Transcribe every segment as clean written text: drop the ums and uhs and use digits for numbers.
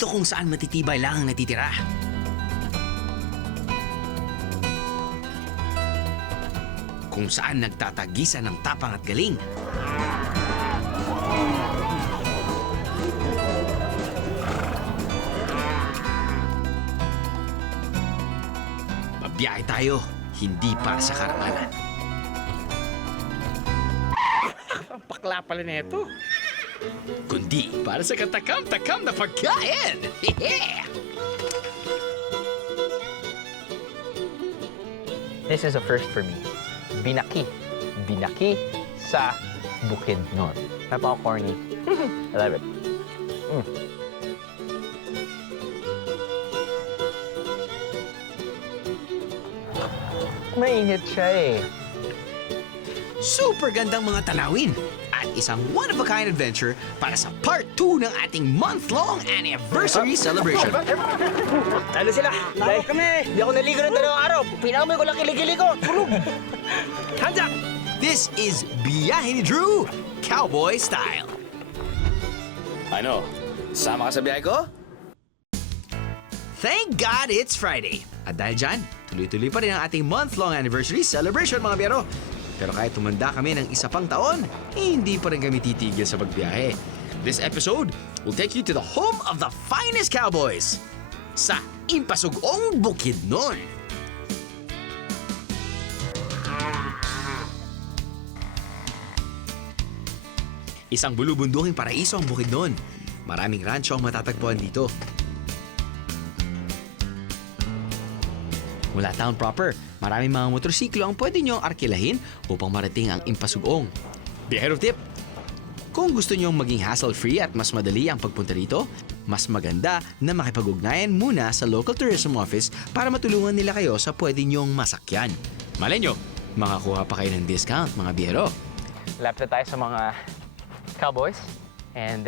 dito kung saan matitibay lang ang natitira. Kung saan nagtatagisan ng tapang at galing. Mabiyahe tayo, hindi para sa karangalan. Ang pakla pala na ito. Kundi para sa katakam-takam na pagkain! This is a first for me. Binaki. Binaki sa Bukidnon. Napaka-corny. I love it. Mainit siya eh. Super gandang mga tanawin at isang one-of-a-kind adventure para sa part 2 ng ating month-long anniversary celebration. Talo sila. Dahil kami. Hindi ako naligo ng 2 araw. Pinakamoy ko lang kiligili ko. Tulog. Hands up! This is Biyahe ni Drew, Cowboy Style. Ano? Sama ka sa biyahe ko? Thank God it's Friday. At dahil dyan, tuloy-tuloy pa rin ang ating month-long anniversary celebration mga biyero. Pero kahit tumanda kami ng isa pang taon, hindi pa rin kami titigil sa pagbiyahe. This episode will take you to the home of the finest cowboys sa Impasugong Bukidnon. Isang bulubunduking paraiso ang Bukidnon. Maraming rancho ang matatagpuan dito. Mula town proper, maraming mga motorsiklo ang pwede nyo arkilahin upang marating ang Impasugong. Biyahero tip! Kung gusto nyong maging hassle-free at mas madali ang pagpunta rito, mas maganda na makipag-ugnayan muna sa local tourism office para matulungan nila kayo sa pwede nyong masakyan. Malay nyo, makakuha pa kayo ng discount mga biyahero. Lapit na tayo sa mga cowboys. And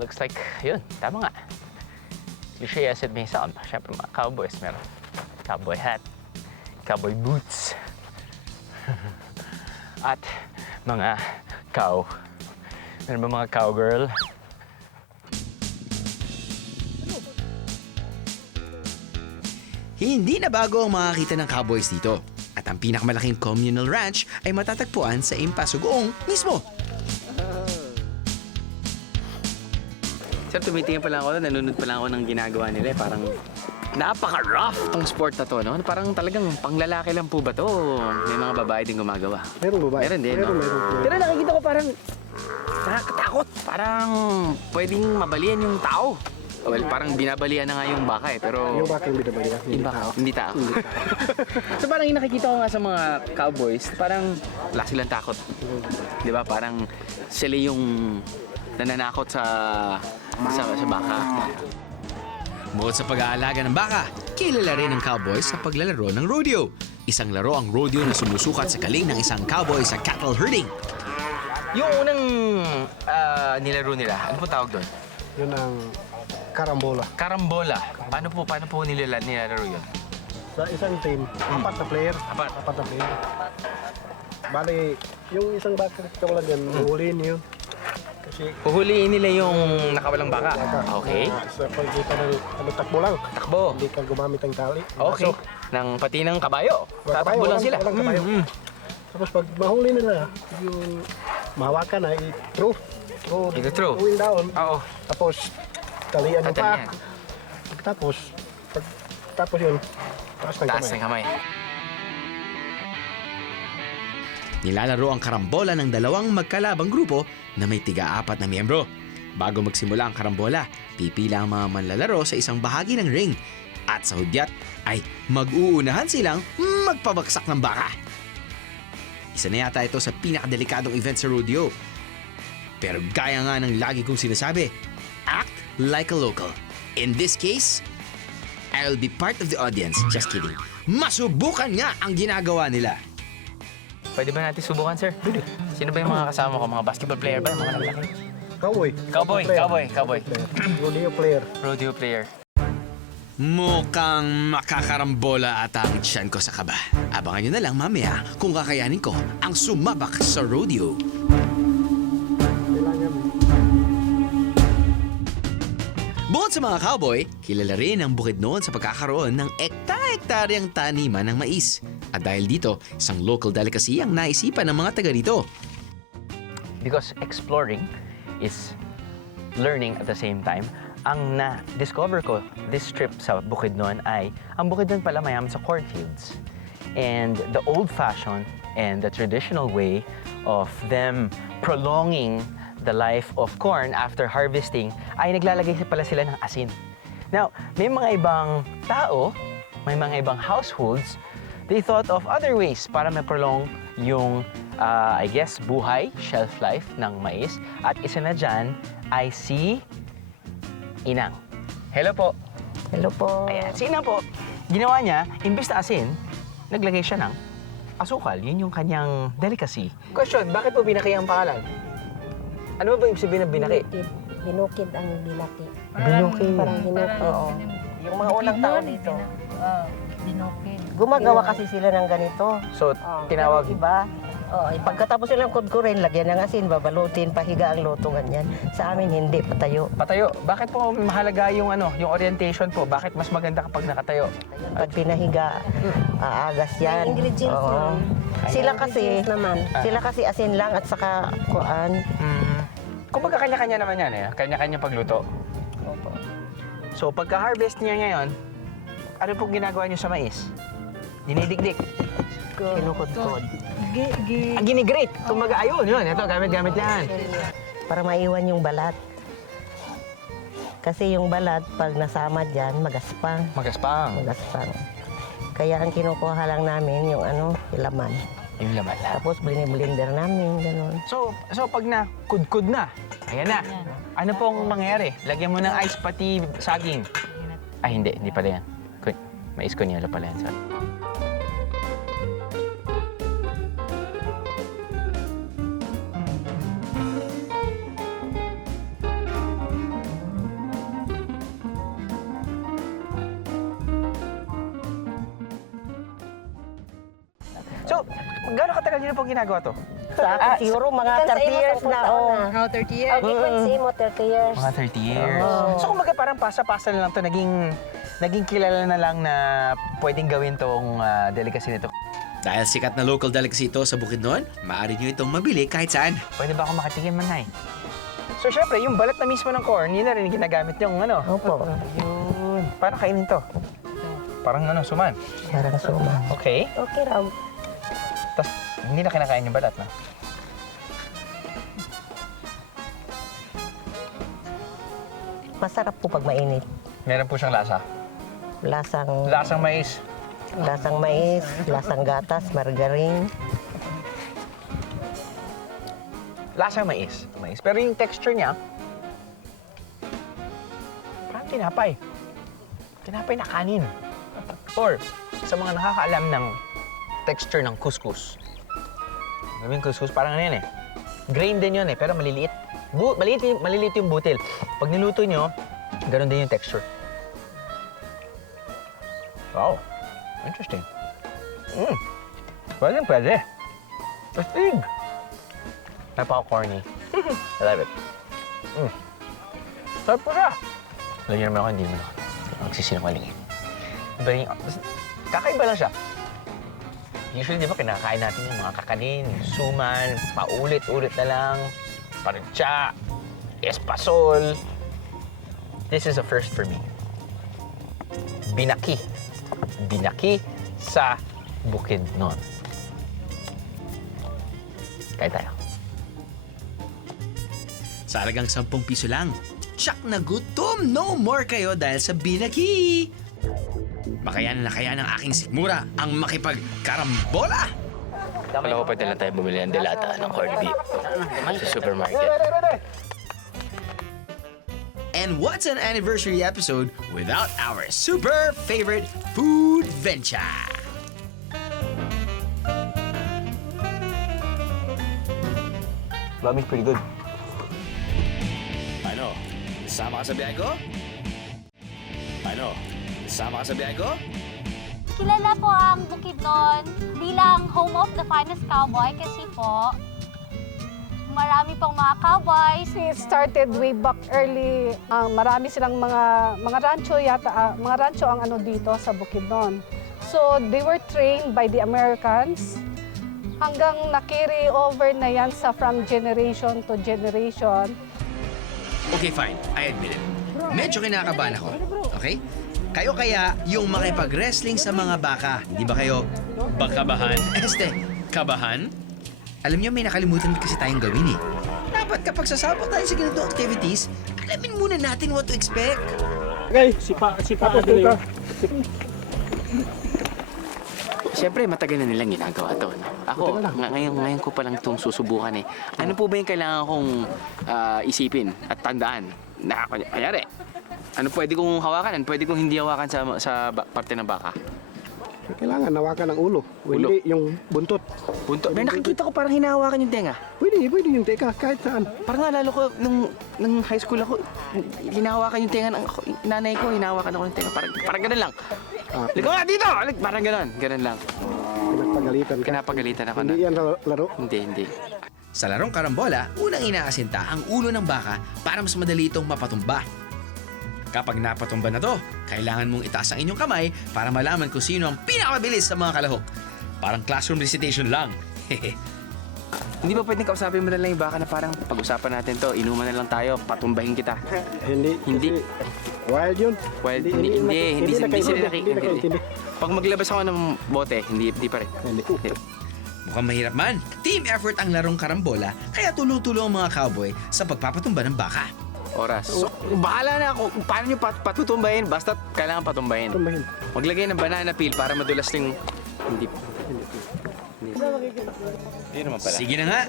looks like, yun, tama nga. Cliche as it may sound. Siyempre mga cowboys, meron cowboy hat, cowboy boots, at mga cow. Meron ba mga cowgirl? Hindi na bago ang makakita ng cowboys dito. At ang pinakamalaking communal ranch ay matatagpuan sa Impasugong mismo. Sir, tumitingin pa lang ako, nanonood pa lang ako ng ginagawa nila. Parang napaka-rough tong sport na to, no? Parang talagang panglalaki lang po ba to? May mga babae din gumagawa. Meron babae. Meron din, no? Pero nakikita ko parang nakakatakot. Parang pwedeng mabalian yung tao. Well, parang binabalian na nga yung baka eh, pero... Yung bakang binabalian, hindi tao. Hindi tao. So parang yung nakikita ko nga sa mga cowboys, parang wala silang takot. Di ba? Parang sila yung nananakot sa baka. Bukod sa pag-aalaga ng baka, kilala rin ng cowboys sa paglalaro ng rodeo. Isang laro ang rodeo na sumusukat sa galing ng isang cowboy sa cattle herding. Yung unang nilaro nila, ano po tawag doon? Yun ang karambola. Karambola. Paano po nilalaro yun? Sa isang team, 4 na player. Apat. 4 na player. Bali, yung isang baka katulad yan, huhulihin niyo. Kasi Huhuliin nila yung nakawalang baka. Okay. sa pagkita ng takbo lang. Takbo. Hindi ka gumamit ng tali. Okay. Pati ng kabayo. Tatakbo lang sila. Walang kabayo. Tapos pag mahuli nila, yung mahawakan na, i-throw. I-throw? Going down. Oo. Tapos, talian mo pa. Tatalian. Tapos yun, taas ng Taas kamay. ng kamay. Nilalaro ang karambola ng dalawang magkalabang grupo na may tiga-4 na miyembro. Bago magsimula ang karambola, pipila ang mga manlalaro sa isang bahagi ng ring. At sa hudyat ay mag-uunahan silang magpabagsak ng baka. Isa na yata ito sa pinakadelikadong event sa rodeo. Pero gaya nga ng lagi kong sinasabi, act like a local. In this case, I'll be part of the audience. Just kidding. Masubukan nga ang ginagawa nila. Pwede ba natin subukan, sir? Sino ba yung mga kasama ko? Mga basketball player ba? Mga lalaki? Cowboy. Cowboy. Rodeo player. Rodeo player. Mukhang makakarambola ata ang tiyan ko sa kaba. Abangan nyo na lang mamaya kung kakayanin ko ang sumabak sa rodeo. Kailangan Bukod sa mga cowboy, kilala rin ang Bukidnon sa pagkakaroon ng ekta-ektaryang taniman ng mais. At dahil dito, isang local delicacy ang naisipan ng mga taga rito. Because exploring is learning at the same time. Ang na-discover ko this trip sa Bukidnon ay, ang Bukidnon pala mayaman sa cornfields. And the old-fashioned and the traditional way of them prolonging the life of corn after harvesting ay naglalagay pala sila ng asin. Now, may mga ibang tao, may mga ibang households, they thought of other ways para ma-prolong yung, I guess, buhay, shelf life ng mais. At isa na dyan ay si Inang. Hello po. Hello po. Ayan, si Inang po, ginawa niya, imbis na asin, naglagay siya ng asukal. Yun yung kanyang delicacy. Question, bakit po binaki ang pangalan? Ano ba ibig sabihin ng binaki? Binukid ang binaki. Binukid. Parang binukid. Oo. Yung mga unang tao dito. Binukid. Gumagawa kasi sila ng ganito. So, Oo. tinawag, Pero iba. Pagkatapos silang kudkurin, lagyan ng asin, babalutin, pahiga ang luto, ganyan. Sa amin, hindi, patayo. patayo. Bakit po mahalaga yung yung orientation po? Bakit mas maganda kapag nakatayo? Pag pinahiga, aagas yan. Ingredients Oo. naman. Sila kasi asin lang at saka kuan. Kumbaga kanya-kanya naman yan eh. Kanya-kanya pagluto. So, pagka-harvest niya ngayon, ano pong ginagawa niyo sa mais? Dinidikdik. Kinukudkod. Ginigrate. Kumbaga, ayun, yun. Ito, gamit-gamit yan. Para maiwan yung balat. Kasi yung balat, pag nasama dyan, magaspang. Magaspang. Magaspang. Kaya ang kinukuha lang namin yung laman. Yung laman lang. Tapos blender namin, gano'n. So pag na-kudkud na, ayan na. Ano pong mangyayari? Lagyan mo ng ice pati saging. Ay, hindi pala yan. Mais kunyelo pala yan. Sorry. So, gaano katagal niyo na po ginagawa to? Sa akin, siguro mga 30 years na. Oh, 30 years. Frequency mo, 30 years. Mga 30 years. So, kumbaga parang pasa-pasa na lang to, naging kilala na lang na pwedeng gawin tong delicacy nito. Dahil sikat na local delicacy ito sa Bukidnon, maaari nyo itong mabili kahit saan. Pwede ba ako makatikim man, Nay? So, syempre, yung balat na mismo ng corn, yun na rin yung ginagamit yung Opo. Yun. Paano kainin to? Parang suman. Parang suma. Okay. Okay raw. Tapos, hindi na kinakain yung balat, na? Masarap po pag mainit. Meron po siyang lasa. Lasang Mais. lasang mais, lasang gatas, margarine. Lasang mais. Pero yung texture niya, parang tinapay. Tinapay na kanin. Or, sa mga nakakaalam ng texture ng couscous. Gawing couscous, parang ano yan eh. Grain din yun eh, pero maliliit. Maliliit yung butil. Pag niluto nyo, ganun din yung texture. Wow. Interesting. Pwede. Astig. Napaka-corny. I love it. Sarap po siya. Lagyan naman ako, hindi mo na. Magsisinungaling eh. Kakaiba lang siya. Usually, di ba, kinakain natin yung mga kakanin, yung suman, paulit-ulit na lang, paritsa, espasol. This is a first for me. Binaki. Binaki sa Bukidnon. Kaya tayo. Sa halagang 10 piso lang, tsak na gutom! No more kayo dahil sa binaki! Makayanan na kaya ng aking sikmura ang makipagkarambola! Alam ko pwede lang tayo bumili ng delata ng corned beef sa supermarket. And what's an anniversary episode without our super favorite food venture? Love is pretty good. Ano? Sama ka sa biyahe ko? Ano? Sama ka sa biyahe ko? Kilala po ang Bukidnon bilang home of the finest cowboy kasi po marami pang mga cowboys. It started way back early. Marami silang mga rancho yata, mga rancho ang ano dito sa Bukidnon. So they were trained by the Americans hanggang na-carry over na yan sa from generation to generation. Okay, fine. I admit it. Medyo kinakabahan ako. Okay? Kayo kaya yung makipag-wrestling sa mga baka. Hindi ba kayo bakabahan? Kabahan? Alam niyo, may nakalimutan kasi tayong gawin eh. Dapat kapag sasabak tayo sa ganitong activities, alamin muna natin what to expect. Okay, sipa ka. Siyempre, matagal na nilang ginagawa to. No? Ako, ngayon ko pa lang itong susubukan eh. Ano po ba yung kailangan kong isipin at tandaan? Na, kanyari, ano pwede kong hawakan? Ano pwede kong hindi hawakan sa parte ng baka? Kailangan nawakan ng ulo. Ulo? Hindi yung buntot. Punto. May nakikita ko parang hinahawakan yung tenga. Pwede yung teka, kahit saan. Parang naalala ko, nung high school ako, hinahawakan yung tenga ng nanay ko, hinahawakan ako ng tenga. Parang ganun lang. Ligo nga dito! Parang ganun lang. Pinagpagalitan ka. Kinapagalitan ako na. Hindi yan laro. Hindi. Sa larong karambola, unang inaasinta ang ulo ng baka para mas madali itong mapatumba. Kapag napatumba na to, kailangan mong itaas ang inyong kamay para malaman kung sino ang pinakamabilis sa mga kalahok. Parang classroom recitation lang. Hindi ba pwedeng kausapin mo na lang yung baka na parang pag-usapan natin to, inuman na lang tayo, patumbahin kita. Hindi. Hindi. Wild yun. Well, hindi sila nakaintindi. nakikita. Pag maglabas ako ng bote, hindi pa rin. Hindi. Mukhang mahirap man. Team effort ang larong karambola, kaya tulong-tulong ang mga cowboy sa pagpapatumba ng baka. Oras. So, bahala na ako kung paano nyo patutumbahin, basta kailangan patumbahin. Tumbahin. Maglagay ng banana peel para madulas yung... Hindi naman pala. Sige na nga.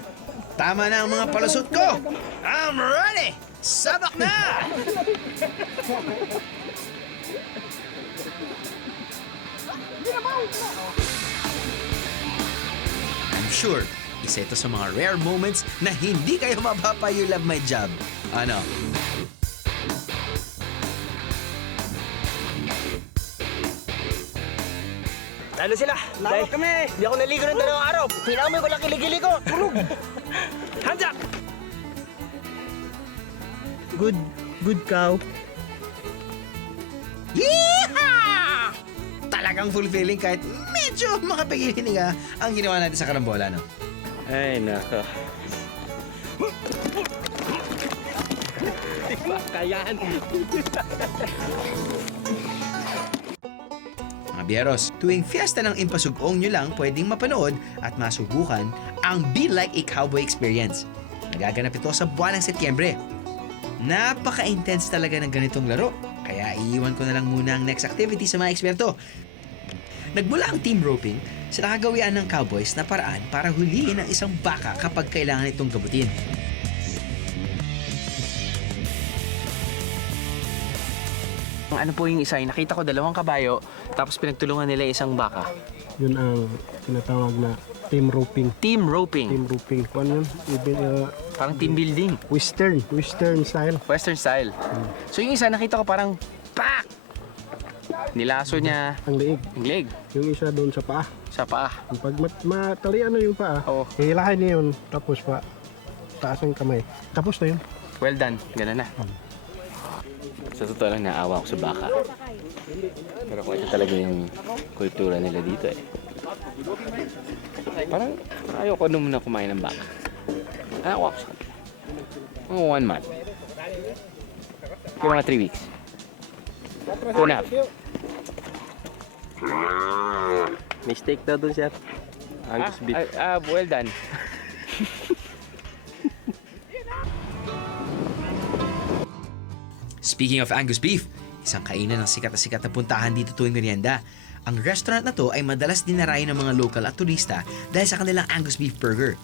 Tama na ang mga palusot ko. I'm ready! Sabak na! I'm sure, isa ito sa mga rare moments na hindi kayo mapapa you love my job. Ano? Talo sila. Lawak kami. Hindi ako naligo ng 2 araw. Pinamoy ko lang kiligili ko. Tulog. Hands up! Good cow. Yeehaw! Talagang fulfilling kahit medyo makapaghihininga ang ginawa natin sa karambola, no? Ay, nako. Kayaan. Mga bieros, tuwing fiesta ng Impasugong nyo lang pwedeng mapanood at masubukan ang Be Like a Cowboy Experience. Nagaganap ito sa buwan ng Setyembre. Napaka-intense talaga ng ganitong laro, kaya iiwan ko na lang muna ang next activity sa mga eksperto. Nagmula ang team roping sa nakagawian ng cowboys na paraan para huliin ang isang baka kapag kailangan itong gabutin. Ano po yung isa? Nakita ko 2 kabayo, tapos pinagtulungan nila isang baka. Yun ang tinatawag na team roping. Team roping. Team roping. Kung ano yun? Parang team building. Western style. Western style. So yung isa nakita ko parang pak! Nilaso niya Ang liig. ang leg Yung isa doon sa paa. sa paa. Pag matalian na yung paa, Oo. hihilahin niya yun. Tapos taas ang kamay. Tapos na yun. Well done. Ganun na. Sa totoo lang naawa ko sa baka. Pero kung ito talaga yung kultura nila dito eh. Parang ayoko na muna kumain ng baka. Naawa ko sa kanila. Mga 1 month. Yung mga 3 weeks. 2.5. May steak daw doon, sir. Angus beef. Well done. Speaking of Angus beef, isang kainan ng sikat na puntahan dito tuwing merienda. Ang restaurant na to ay madalas dinarayo ng mga local at turista dahil sa kanilang Angus beef burger.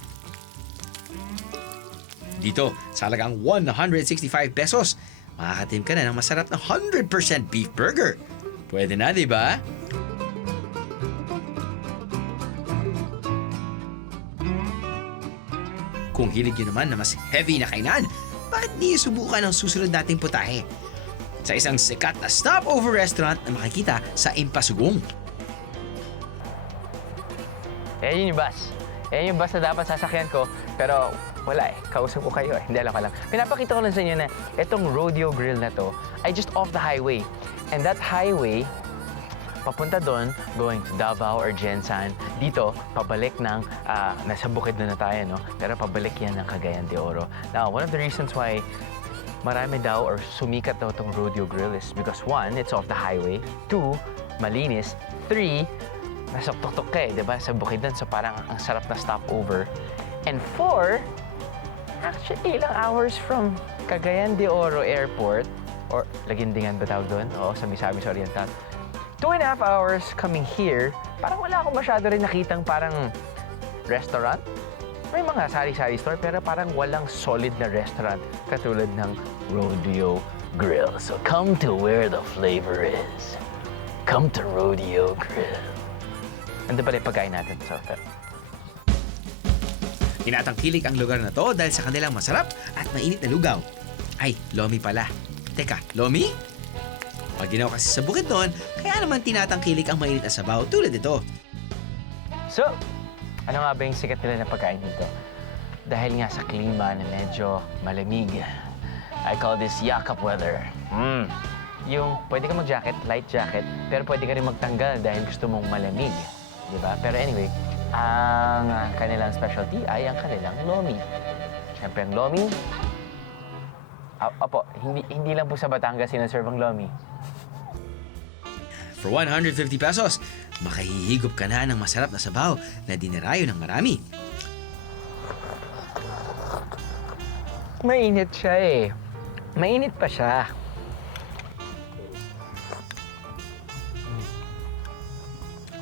Dito, sa halagang 165 pesos, makakatim ka na ng masarap na 100% beef burger. Pwede na, di ba? Kung hilig nyo naman na mas heavy na kainan, bakit di subukan ang susunod nating putahe? Sa isang sikat na stopover restaurant na makikita sa Impasugong. Ayan yun yung bus. Yan yung bus na dapat sasakyan ko, pero wala eh. Kausap ko kayo eh. Hindi, alam ka lang. Pinapakita ko lang sa inyo na itong rodeo grill na to ay just off the highway. And that highway, papunta doon, going to Davao or Jensan. Dito, pabalik ng, nasa bukid na tayo, no? Pero pabalik yan ng Cagayan de Oro. Now, one of the reasons why marami daw or sumikat daw itong rodeo grill is because 1, it's off the highway. 2, malinis. 3, nasa tuk-tuk ka eh, di ba? Sa bukid doon, so parang ang sarap na stopover. And 4, actually, ilang hours from Cagayan de Oro Airport, or Lagindingan ba tawag doon? Oo, sa Misamis Oriental. 2.5 hours coming here, parang wala akong masyado rin nakitang parang restaurant. May mga sari-sari store, pero parang walang solid na restaurant katulad ng Rodeo Grill. So come to where the flavor is. Come to Rodeo Grill. Ando pala yung pagkain natin sa hotel. Tinatangkilik ang lugar na to dahil sa kanilang masarap at mainit na lugaw. Ay, lomi pala. Teka, lomi? Pag ginawa kasi sa bukid doon, kaya naman tinatangkilik ang mainit na sabaw tulad ito. So, ano nga ba yung sikat nila na pagkain dito? Dahil nga sa klima na medyo malamig. I call this yakap weather. Yung pwede ka mag-jacket, light jacket, pero pwede ka rin magtanggal dahil gusto mong malamig. Diba? Pero anyway, ang kanilang specialty ay ang kanilang lomi. Siyempre, ang lomi, opo, hindi lang po sa Batangas sinaserve ang lomi. For 150 pesos, makahihigop ka na ng masarap na sabaw na dinarayo ng marami. Mainit siya eh. Mainit pa siya.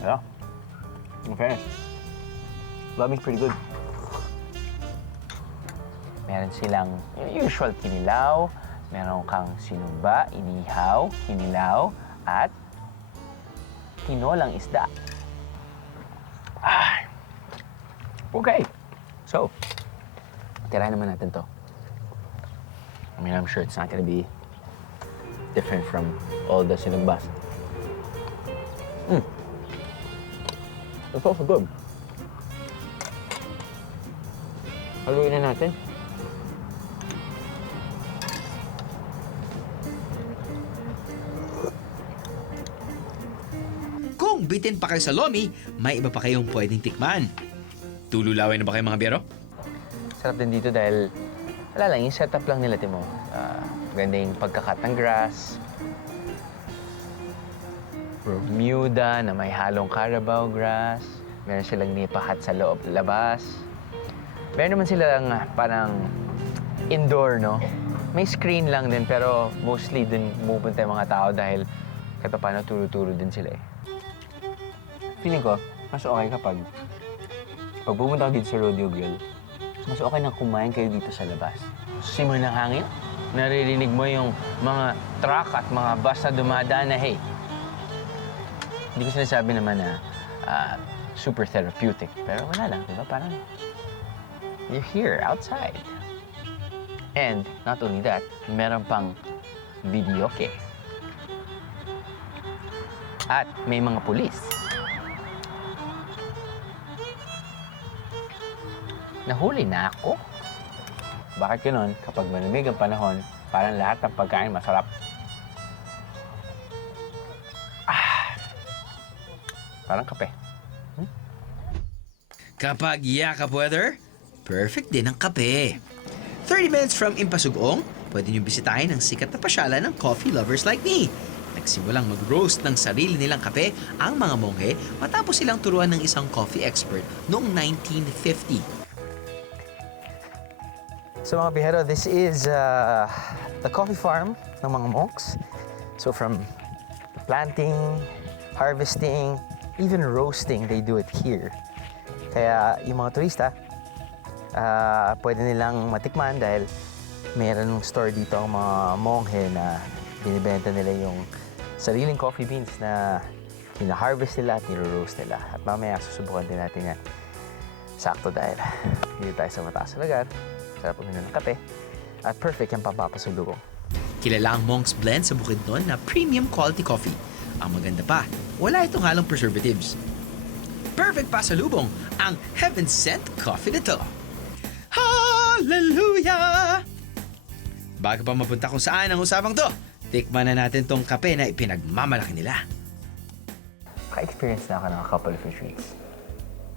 Yeah. In fairness, lomi's pretty good. Meron silang yung usual kinilaw, meron kang sinumba, inihaw, kinilaw, at tinolang isda. Okay. So, tirahin naman natin to. I mean, I'm sure it's not gonna be different from all the sinumbas. It's also good. Haluin na natin. Kung bitin pa kayo sa lomi, may iba pa kayong pwedeng tikman. Tululawin na ba kayo mga biyero? Sarap din dito dahil, wala lang, yung setup lang nila, Timo. Ganda yung pagkakat ng grass. Bermuda na may halong Carabao grass. Meron silang nipahat sa loob, labas. Meron naman silang parang indoor, no? May screen lang din, pero mostly dun pupunta yung mga tao dahil kahit pa paano turo-turo din sila eh. Feeling ko, mas okay kapag pumunta ka dito sa Rodeo Grill, mas okay na kumain kayo dito sa labas. Simoy ng hangin, naririnig mo yung mga truck at mga bus na dumadaan na, hey, hindi ko sinasabi naman na super therapeutic, pero wala lang, di ba? Parang you're here, outside. And not only that, meron pang videoke. At may mga pulis. Nahuli na ako. Bakit ganun? Kapag malamig ang panahon, parang lahat ng pagkain masarap. Parang kape. Kapag yakap weather, perfect din ang kape. 30 minutes from Impasugong, pwede nyo bisitahin ang sikat na pasyalan ng coffee lovers like me. Nagsimulang mag-roast ng sarili nilang kape ang mga monghe matapos silang turuan ng isang coffee expert noong 1950. So mga bihero, this is the coffee farm ng mga monks. So from planting, harvesting, even roasting, they do it here. Kaya yung mga turista, pwede nilang matikman dahil meron ng store dito ang mga monghe na binibenta nila yung sariling coffee beans na hina-harvest nila at niro-roast nila. At mamaya susubukan din natin yan. Sakto dahil dito tayo sa mataas na lugar. Sarap uminom ng kape. At perfect yung pampapasulubong. Kilala ang Monk's Blend sa Bukidnon na premium quality coffee. Ang maganda pa, wala itong halong preservatives. perfect pasalubong ang heaven-sent coffee na to. Hallelujah! Bago pa mapunta kung saan ang usapang to, tikman na natin tong kape na ipinagmamalaki nila. Ka-experience na ako ng a couple of retreats.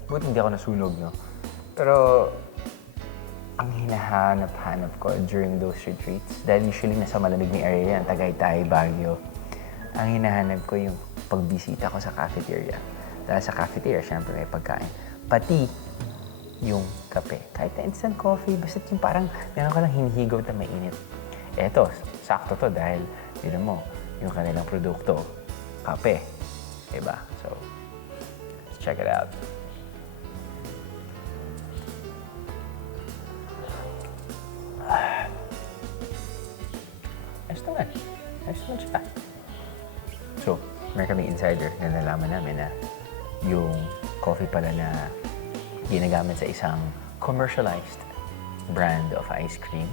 Buti hindi ako nasunog, no? Pero ang hinahanap-hanap ko during those retreats, dahil usually nasa malamig na area yan, Tagaytay, Baguio, ang hinahanap ko yung pagbisita ko sa cafeteria. Dahil sa cafeteria, syempre may pagkain. Pati yung kape. Kahit na instant coffee, basta yung parang meron ka lang hinihigaw na mainit. Eto, sakto to dahil, yun mo, yung kanilang produkto, kape. Diba? So, let's check it out. Ayos naman. Ayos naman siya. So, meron kaming insider na nalaman namin na yung coffee pala na ginagamit sa isang commercialized brand of ice cream,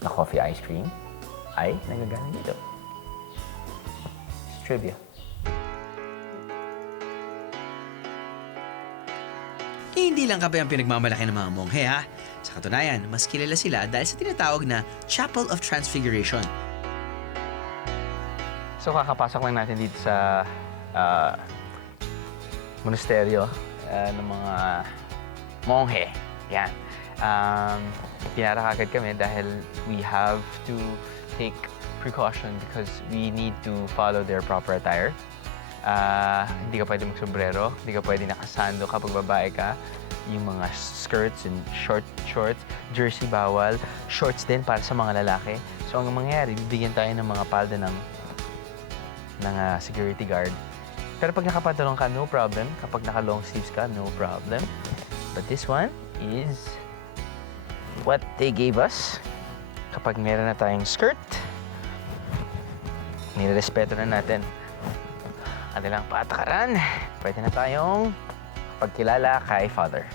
na coffee ice cream, ay nagagaling dito. It's trivia. Hindi lang kape ang pinagmamalaki ng mga monghe ha. Sa katunayan, mas kilala sila dahil sa tinatawag na Chapel of Transfiguration. So kakapasok lang natin dito sa monasteryo ng mga monghe. Yan. Pinara agad kami dahil we have to take precaution because we need to follow their proper attire. Hindi ka pwede magsombrero, hindi ka pwede nakasando kapag babae ka. Yung mga skirts and shorts, jersey bawal, shorts din para sa mga lalaki. So ang mangyayari, bibigyan tayo ng mga palda ng security guard. Pero pag nakapantalon ka, no problem. Kapag naka-long sleeves ka, no problem. But this one is what they gave us. Kapag meron na tayong skirt, nirespeto na natin kanilang patakaran. Pwede na tayong pagkilala kay Father.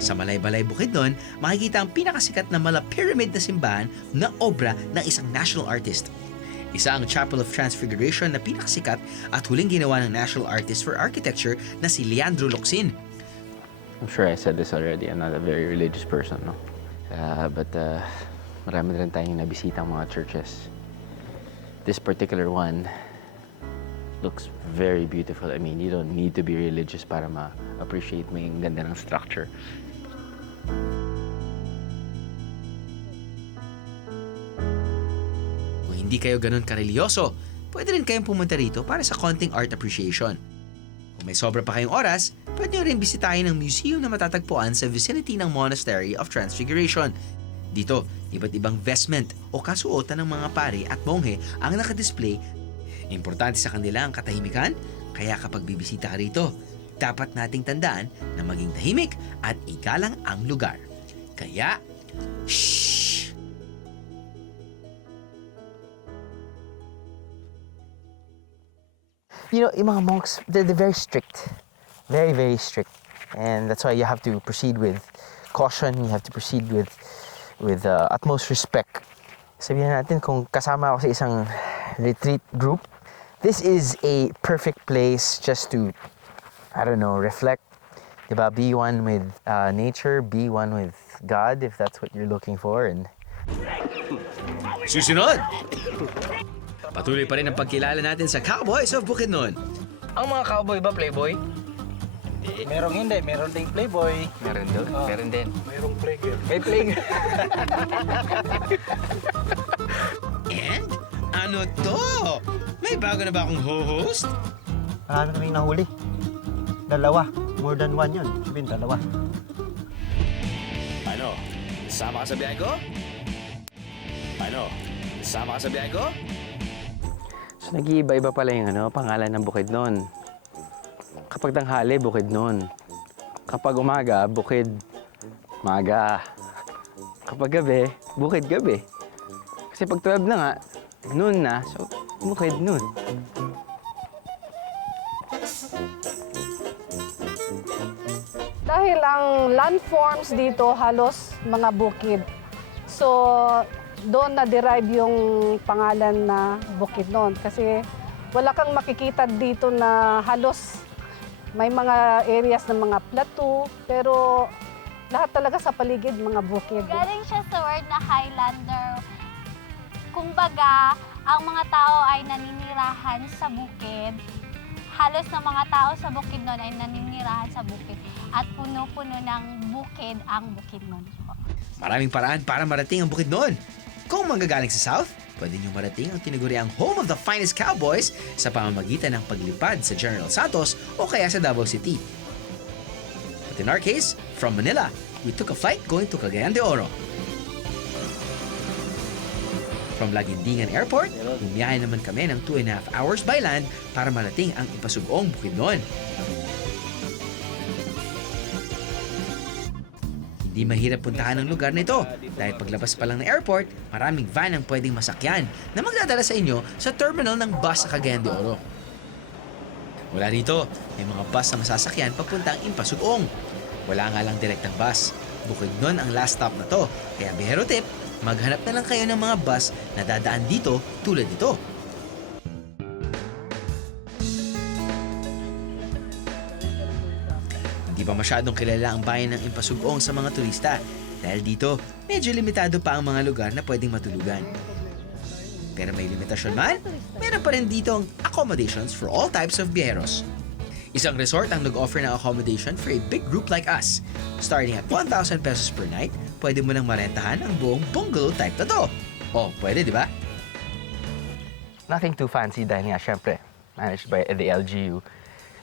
Sa Malaybalay Bukidnon, makikita ang pinakasikat na mala pyramid na simbahan na obra ng isang national artist. Isa ang Chapel of Transfiguration na pinakasikat at huling ginawa ng national artist for architecture na si Leandro Locsin. I'm sure I said this already. I'm not a very religious person, no? But marami rin tayong nabisita mga churches. This particular one looks very beautiful. I mean, you don't need to be religious para ma-appreciate mo yung ganda ng structure. Kung hindi kayo ganun karelyoso, pwede rin kayong pumunta rito para sa konting art appreciation. Kung may sobra pa kayong oras, pwede nyo rin bisitahin ang museum na matatagpuan sa vicinity ng Monastery of Transfiguration. Dito, iba't ibang vestment o kasuotan ng mga pari at monghe ang nakadisplay. Importante sa kanila ang katahimikan, kaya kapag bibisita ka rito, dapat nating tandaan na maging tahimik at igalang ang lugar. Kaya, shhh! You know, yung mga monks, they're very strict. Very, very strict. And that's why you have to proceed with caution. You have to proceed with utmost respect. Sabihin natin, kung kasama ako sa isang retreat group, this is a perfect place just to, I don't know, reflect. Diba? Be one with nature, be one with God, if that's what you're looking for. And Susunod! Patuloy pa rin ang pagkilala natin sa Cowboys of Bukidnon. Ang mga cowboy ba, playboy? Merong hindi, meron ding playboy. meron doon, meron din. Mayroong playgirl. May play. And ano to? May bago na ba akong ho-host? Marami kaming nahuli. Dalawa. More than one yun. Sabihin, dalawa. Ano? Sama ka sa biyahe ko? Ano? Sama ka sa biyahe ko? So, nag-iiba-iba pala yung pangalan ng Bukidnon. Kapag tanghali, Bukidnon. Kapag umaga, Bukid Maga. Kapag gabi, Bukid Gabi. Kasi pag 12 na nga, noon na, so Bukid noon. Dahil ang landforms dito halos mga bukid. So, doon na-derive yung pangalan na Bukidnon. Kasi wala kang makikita dito na halos may mga areas ng mga plateau, pero lahat talaga sa paligid, mga bukid. Galing siya sa word na Highlander. Kumbaga, ang mga tao ay naninirahan sa bukid. Halos ng mga tao sa Bukidnon ay naninirahan sa bukid. At puno-puno ng bukid ang Bukidnon. Maraming paraan para marating ang Bukidnon. Kung manggagaling sa South, pwede nyo marating ang tinaguriang home of the finest cowboys sa pamamagitan ng paglipad sa General Santos o kaya sa Davao City. But in our case, from Manila, we took a flight going to Cagayan de Oro. From Laguindingan Airport, bumiyahe naman kami ng 2.5 hours by land para marating ang ipasugong Bukidnon. Hindi mahirap puntahan ang lugar nito dahil paglabas pa lang ng airport, maraming van ang pwedeng masakyan na magdadala sa inyo sa terminal ng bus sa Cagayan de Oro. Wala dito, may mga bus na masasakyan papuntang Impasugong. Wala nga lang direktang bus. Bukidnon ang last stop na to, kaya bihero tip, maghanap na lang kayo ng mga bus na dadaan dito tulad nito. Hindi pa masyadong kilala ang bayan ng Impasugong sa mga turista dahil dito medyo limitado pa ang mga lugar na pwedeng matulugan. Pero may limitasyon man, meron pa rin dito ang accommodations for all types of biyeros. Isang resort ang nag-offer ng accommodation for a big group like us. Starting at 1,000 pesos per night, pwede mo nang marentahan ang buong bungalow type na to. Oh, pwede di ba? Nothing too fancy dahil nga, syempre, managed by the LGU.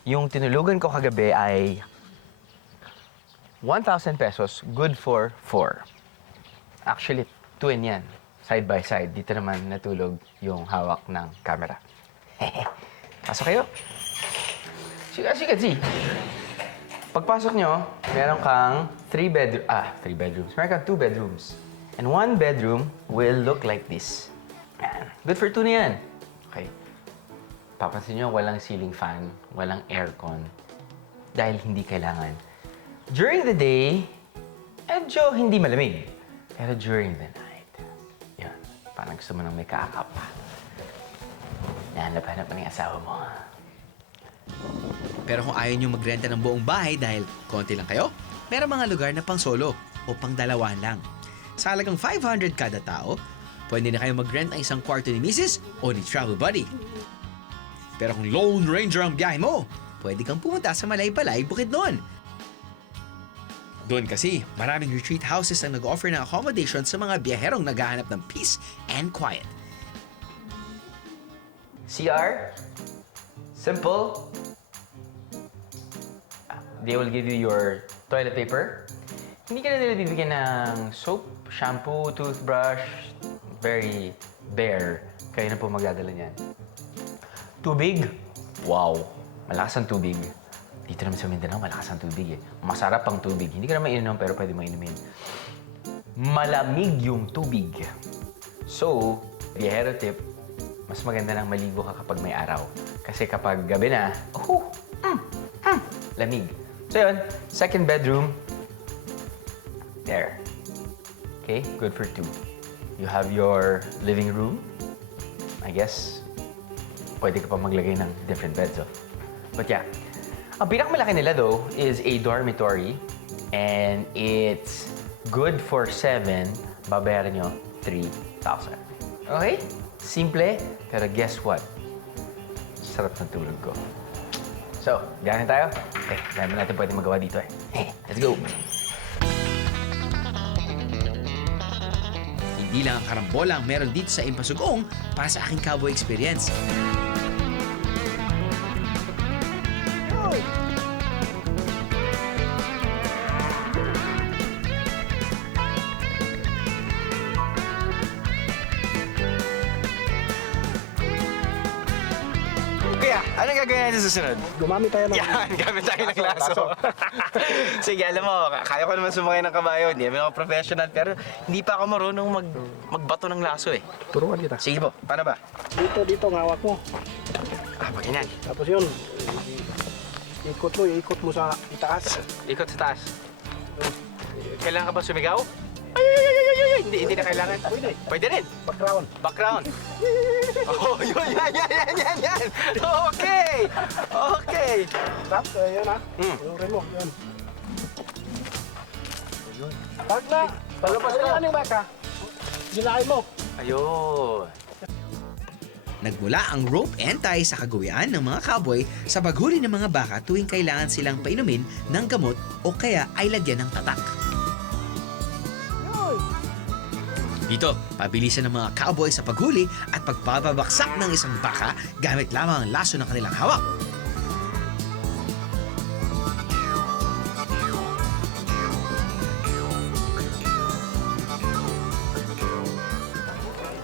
Yung tinulugan ko kagabi ay 1,000 pesos, good for 4. Actually, 2 in yan. Side by side. Dito naman natulog yung hawak ng camera. Pasok kayo. As you can see, pagpasok nyo, meron kang 3 bedrooms. Meron kang 2 bedrooms. And 1 bedroom will look like this. Yan. Good for 2 na yan. Okay. Papansin nyo, walang ceiling fan, walang aircon. Dahil hindi kailangan. During the day, medyo hindi malamig. Pero during the night, yun, parang gusto mo nang may kaakap pa. Nahanap-hanap mo ng asawa mo. Pero kung ayaw nyo magrenta ng buong bahay dahil konti lang kayo, meron mga lugar na pang solo o pang dalawahan lang. Sa halagang 500 kada tao, pwede na kayo mag-rent ng isang kwarto ni Mrs. o ni Travel Buddy. Pero kung Lone Ranger ang biyahe mo, pwede kang pumunta sa Malaybalay, Bukidnon. Doon kasi, maraming retreat houses ang nag-offer ng accommodation sa mga biyaherong naghahanap ng peace and quiet. CR, simple. They will give you your toilet paper. Hindi ka na nila bibigyan ng soap, shampoo, toothbrush. Very bare. Kayo na po magdadala niyan. Tubig. Wow. Malakas ang tubig. Dito naman sa Mindanao, malakas ang tubig eh. Masarap ang tubig. Hindi ka naman inom pero pwede mo inumin. Malamig yung tubig. So, biyahero tip, mas maganda nang maligo ka kapag may araw. Kasi kapag gabi na, lamig. So yun, second bedroom. There. Okay, good for 2. You have your living room. I guess, pwede ka pa maglagay ng different beds, oh. But yeah, ang pinakamalaki nila though is a dormitory and it's good for 7, babayaran nyo 3,000. Okay? Simple, pero guess what? Sarap ng tulog ko. So, gano'n tayo? Okay, dahil natin pwede magawa dito eh. Hey, let's go! Hindi lang ang karambola ang meron dito sa Impasugong para sa aking cowboy experience. Kuya, anong gagawin natin sa susunod? Gumamit tayo ng... Yan, gamit tayo ng laso. Sige, alam mo, kaya ko naman sumakay ng kabayo. Hindi naman ako professional, pero hindi pa ako marunong magbato ng laso eh. Turuan kita. Sige po, paano ba? Dito, ang hawak mo. Pag ganyan. Tapos yun, ikot mo sa itaas. Ikot sa taas. Kailangan ka ba sumigaw? Ay! Hindi na kailangan. Pwede rin. Background. Oh, yan. Okay. Tap, yan ha. Yung remote, yan. Tag na. Palabas ka. Ano yung baka? Gilain mo. Ayun. Nagmula ang rope and tie sa kagawian ng mga cowboy sa paghuli ng mga baka tuwing kailangan silang painumin ng gamot o kaya ay lagyan ng tatak. Dito, pabilisan ng mga cowboy sa paghuli at pagpapabaksak ng isang baka gamit lamang ang laso ng kanilang hawak.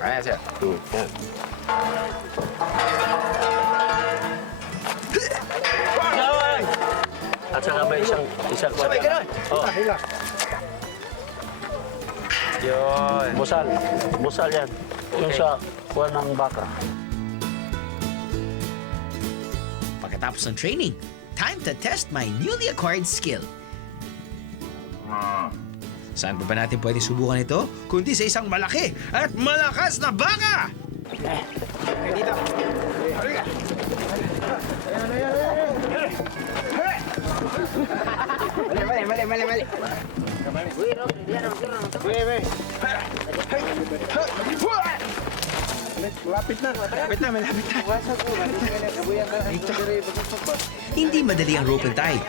Ayan, sir. At saka ba isang Sabay, ganun. Hila. Yun. Busal yan. Yung sa kuha ng baka. Pagkatapos ng training, time to test my newly acquired skill. Saan pa ba natin pwede subukan ito? Kundi sa isang malaki at malakas na baka! Dito. Mali. Malapit na. Hindi madali ang rope and tie.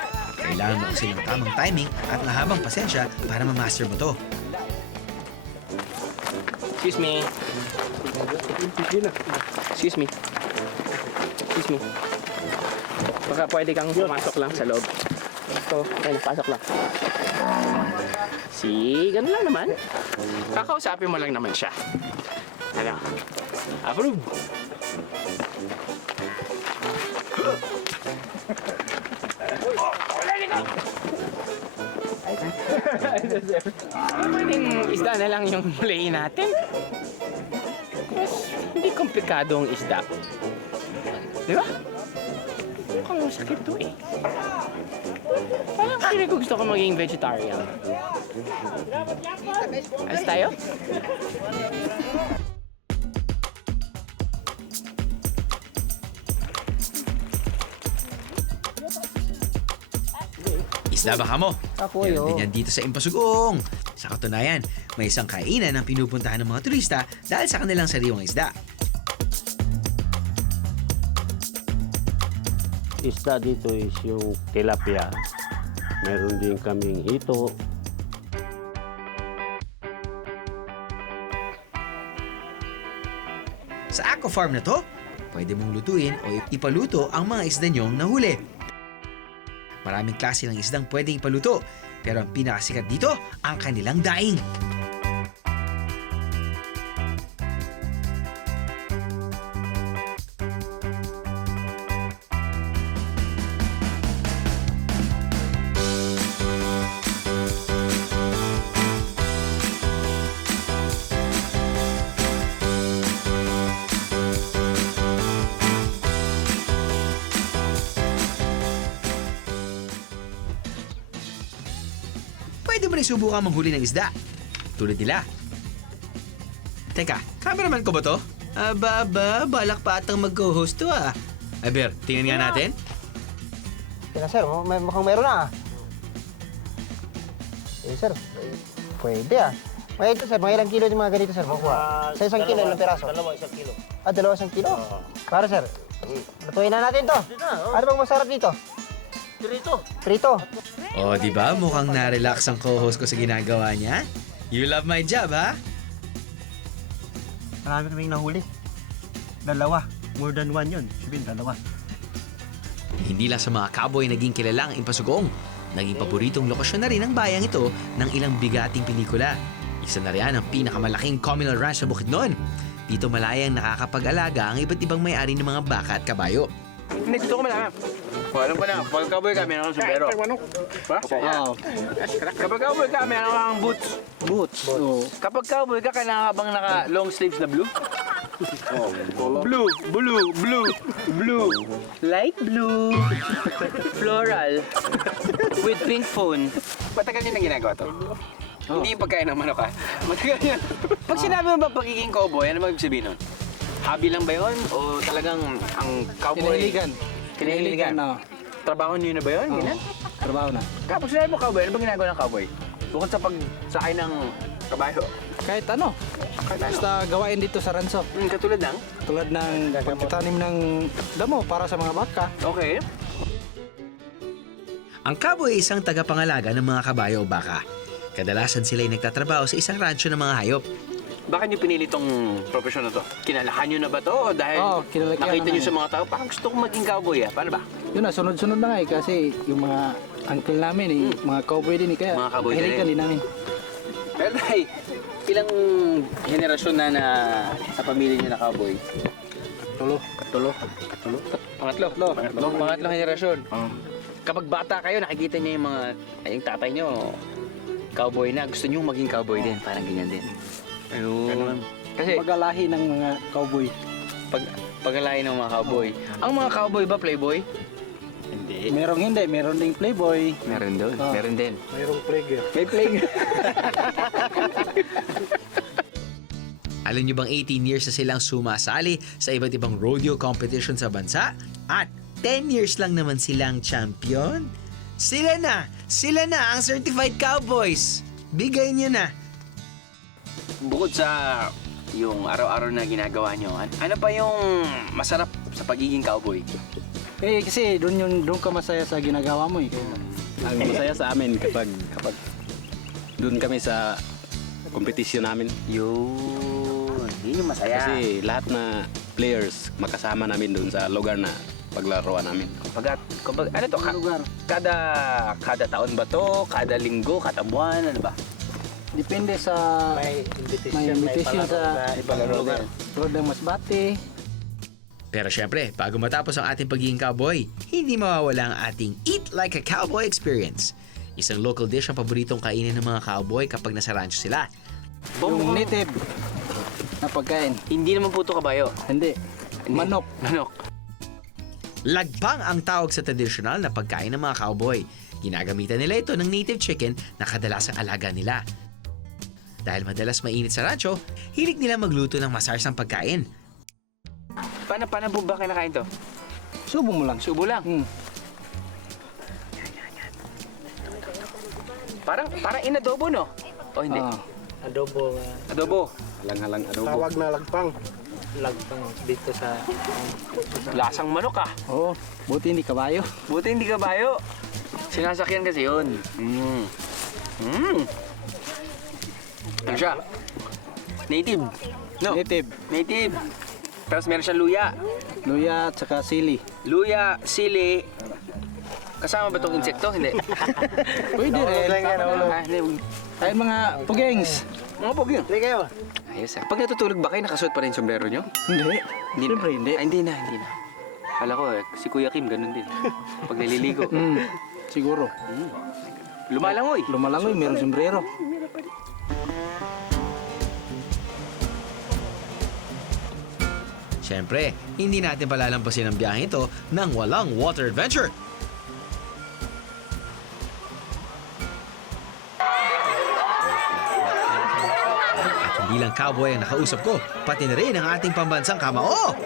Kailangan mo kasi ng tamang timing at mahabang pasensya para ma-master mo to. Excuse me. Baka pwede kang pumasok lang sa loob. Ito, ayun, pasok lang. Ganun lang naman. Kakausapin mo lang naman siya. Ano? Approve. Pwedeng isda na lang yung play natin. Mas hindi komplikado ang isda. Di ba? Mukhang masakit to eh. Parang feeling ko gusto ko maging vegetarian. Ayos tayo? Isda baka mo? Ako Meron din yan dito sa Impasugong. Sa katunayan, may isang kainan ang pinupuntahan ng mga turista dahil sa kanilang sariwang isda. Isda dito is yung tilapia. Meron din kaming ito. Sa Aqua Farm na to, pwede mong lutuin o ipaluto ang mga isda nyong nahuli. Maraming klase ng isdang pwedeng ipaluto, pero ang pinakasikat dito, ang kanilang daing. Pwede mo rin subukan manghuli ng isda. Tulad nila. Teka, cameraman ko ba to? Balak pa atang mag-co-host to ah. Aber, tingnan nga natin. Tingnan sir, mukhang meron na. Sir, pwede ah. May ito sir, mga ilang kilo yung mga ganito sir, makuha. Sa isang kilo, ilang piraso? Dalawa, 1 kilo. Dalawa isang kilo? Para sir, lutuin na natin to. Ano bang masarap dito? Prito. Oh, di ba? Mukhang na-relax ang co-host ko sa ginagawa niya. You love my job, ha? Marami kaming nahuli. Dalawa. More than 1 yun. Sabihin, dalawa. Hindi lang sa mga cowboy naging kilala ang Impasugong. Naging paboritong lokasyon na rin ang bayang ito ng ilang bigating pelikula. Isa na riyan ang pinakamalaking communal ranch sa Bukidnon. Dito malayang nakakapag-alaga ang iba't ibang may-ari ng mga baka at kabayo. Hindi, gusto ko malaman. Alam ko na, kapag cowboy ka, meron kang sombrero. Ba? Oo. Kapag cowboy ka, meron kang boots. Boots? Oo. Kapag cowboy ka, kailangan ka bang naka long sleeves na blue? Blue. Light blue. Floral. With pink phone. Matagal niyo na ginagawa to? Hindi yung pagkain ng manok ha. Matagal yan. Pag sinabi mo ba pagiging cowboy, ano ba ibig sabihin nun? Hobby lang ba yun? O talagang ang cowboy? Kinahiligan. Oo. Trabaho niyo na ba yun? Ganyan? Trabaho na. Kapag sinabi mo cowboy, ano ba ginagawa ng cowboy? Bukod sa pagsakay ng kabayo. Kahit ano. Basta gawain dito sa ranso. Katulad ng? Tulad ng pagtatanim ng damo para sa mga baka. Okay. Ang cowboy ay isang tagapangalaga ng mga kabayo o baka. Kadalasan sila ay nagtatrabaho sa isang rancho ng mga hayop. Bakit niyo pinili tong profesyon na to? Kinalahan niyo na ba to? O dahil Oo, kinalakihan nakita na niyo namin. sa mga tao, parang gusto kong maging cowboy ah. Paano ba? Yun na, sunod-sunod na nga eh. Kasi yung mga uncle namin eh, mga cowboy din eh. Kaya Mga cowboy kahilikan din. din namin. Pero dahil, ilang henerasyon na sa pamilya niyo na cowboy? Tulo. Pangatlong henerasyon. Kapag bata kayo, nakikita niyo yung mga, yung tatay niyo, cowboy na. Gusto niyo maging cowboy din, parang ganyan din. Ayun. Kasi Magalahi ng mga cowboy. pag-alay ng mga cowboy. Ang mga cowboy ba playboy? Hindi. Merong hindi, meron ding playboy. Meron doon. Ah. Meron din. Merong playgirl. May play. Alam niyo bang 18 years na silang sumasali sa iba't ibang rodeo competition sa bansa? At 10 years lang naman silang champion? Sila na ang certified cowboys. Bigay niyo na. Bukod sa yung araw-araw na ginagawa nyo, ano pa yung masarap sa pagiging cowboy? Eh kasi doon ka masaya sa ginagawa mo eh. Ang masaya sa amin kapag doon kami sa kompetisyon namin. Yun yung masaya. Kasi lahat na players makasama namin doon sa lugar na paglaruan namin. Kumbaga, ano to? Kada taon ba to? Kada linggo? Kada buwan? Ano ba? Depende sa may invitation sa lugar. Tulad ng Masbate. Pero syempre, bago matapos ang ating pagiging cowboy, hindi mawawala ang ating Eat Like a Cowboy experience. Isang local dish ang paboritong kainin ng mga cowboy kapag nasa rancho sila. Yung native na pagkain. Hindi naman po ito kabayo. Hindi. Manok. Manok. Lagbang ang tawag sa tradisyonal na pagkain ng mga cowboy. Ginagamitan nila ito ng native chicken na kadalasang alaga nila. Dahil madalas mainit sa rancho, hilig nila magluto ng masarsang pagkain. Paano po ba kinakain to? Subo mo lang. Subo lang. Parang inadobo, no? O hindi? Adobo. Halang-halang adobo. Tawag na lagpang. Lagpang dito sa... Lasang manok ah. Oo, buti hindi kabayo. Buti hindi kabayo. Sinasakyan kasi yun. Ano siya? Native. No? Native. Tapos meron siyang luya. Luya at saka sili. Luya, sili. Kasama ba itong insekto? Hindi. Pwede rin. Hindi. Ay mga pugengs. Mga pogyo. Hindi kayo. Ayos ah. Pag natutulog ba kayo, nakasuot pa rin yung sombrero nyo? Hindi. Siyempre hindi. Ay, hindi na. Kala ko si Kuya Kim ganun din. Pag naliligo. Siguro. Lumalangoy. Lumalangoy, meron sombrero. Siyempre, hindi natin palalampasin ang biyahe ito nang walang water adventure. At hindi lang cowboy ang nakausap ko, pati na rin ang ating pambansang kamao.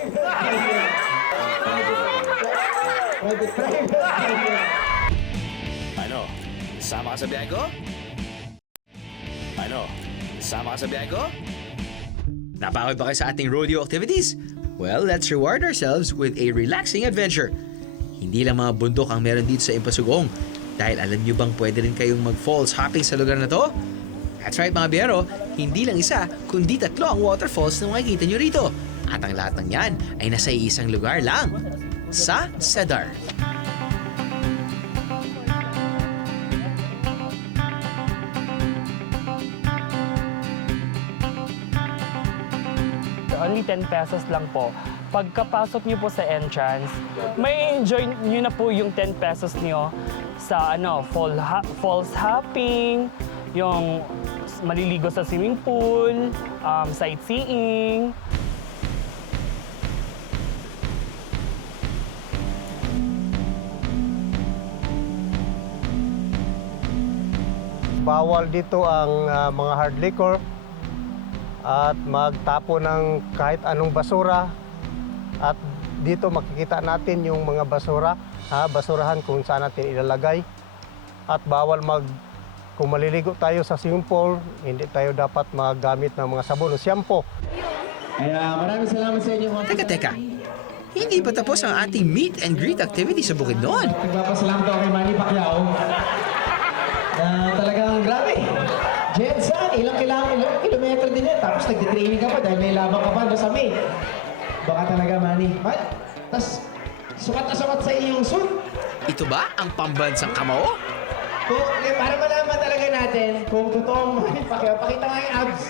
Ano? Sama ka sa biyahe ko? Ano? Sama ka sa biyahe ko? Napakot ba kayo sa ating rodeo activities? Well, let's reward ourselves with a relaxing adventure. Hindi lang mga bundok ang meron dito sa Impasugong. Dahil alam nyo bang pwede rin kayong mag-falls hopping sa lugar na to? That's right mga biyero, hindi lang isa, kundi 3 ang waterfalls na makikita nyo rito. At ang lahat ng yan ay nasa isang lugar lang, sa Cedar. Only 10 pesos lang po. Pagkapasok niyo po sa entrance, may enjoy niyo na po yung 10 pesos niyo sa falls hopping, yung maliligo sa swimming pool, sightseeing. bawal dito ang mga hard liquor at magtapo ng kahit anong basura. At dito makikita natin yung mga basurahan kung saan natin ilalagay. At bawal kung maliligo tayo sa swimming pool, hindi tayo dapat magamit ng mga sabon o shampoo. Maraming salamat sa inyo. Teka. Hindi pa tapos ang ating meet and greet activity sa Bukidnon. Nagpapasalamat ako kay Manny Pacquiao. Talagang grabe. Jensen, ilang kilometro din yan. Tapos nagtitraining ka pa dahil may labang ka pa doon sa May. Baka talaga, Manny. Tapos, sukat na sukat sa iyong suit. Ito ba ang pambansang kamao? Para malaman talaga natin kung totoong Manny Pacquiao, pakita nga yung abs.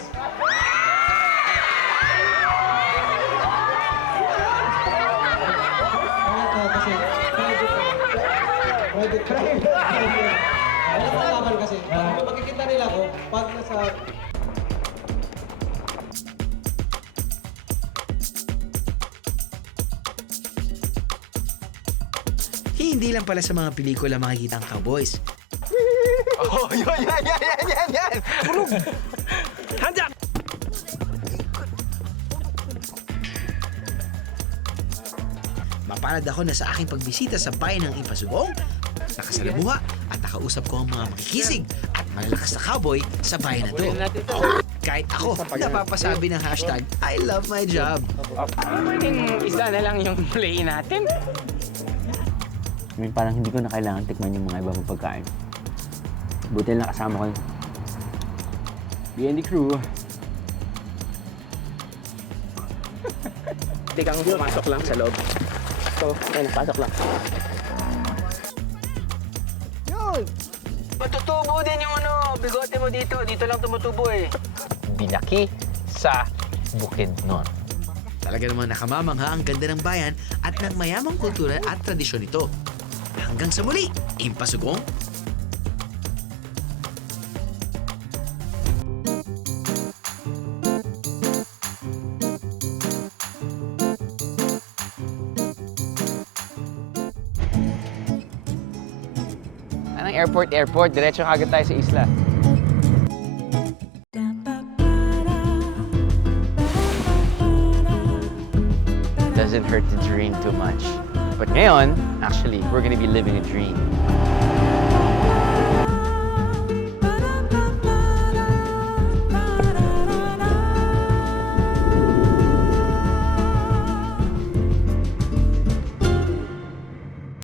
Private. Alam mo naman kasi, makikita nila ko pag nasa... Hindi lang pala sa mga pelikula makikita ang cowboys. Oh, yan! Bulog! Handa! Mapalad ako na sa aking pagbisita sa bayan ng Impasugong, nakasalamuha at nakausap ko ang mga makikisig at malalakas na cowboy sa bayan na to. Kahit ako, napapasabi ng hashtag, I love my job. Pwedeng isa na lang yung play natin. I mean, parang hindi ko na kailangan tikman yung mga ibang pagkain. Buti na kasama ko yung BND crew. Hindi kang pumasok lang sa loob. So, ayun, pasok lang. Yun! Matutubo din yung bigote mo dito. Dito lang tumutubo eh. Binaki sa Bukidnon. Talaga namang nakamamangha ang ganda ng bayan at ng mayamang kultura at tradisyon nito. Hanggang sa muli, Impasugong. Anong airport, diretso agad tayo sa isla. Doesn't hurt to dream too much. But ngayon, actually, we're gonna be living a dream.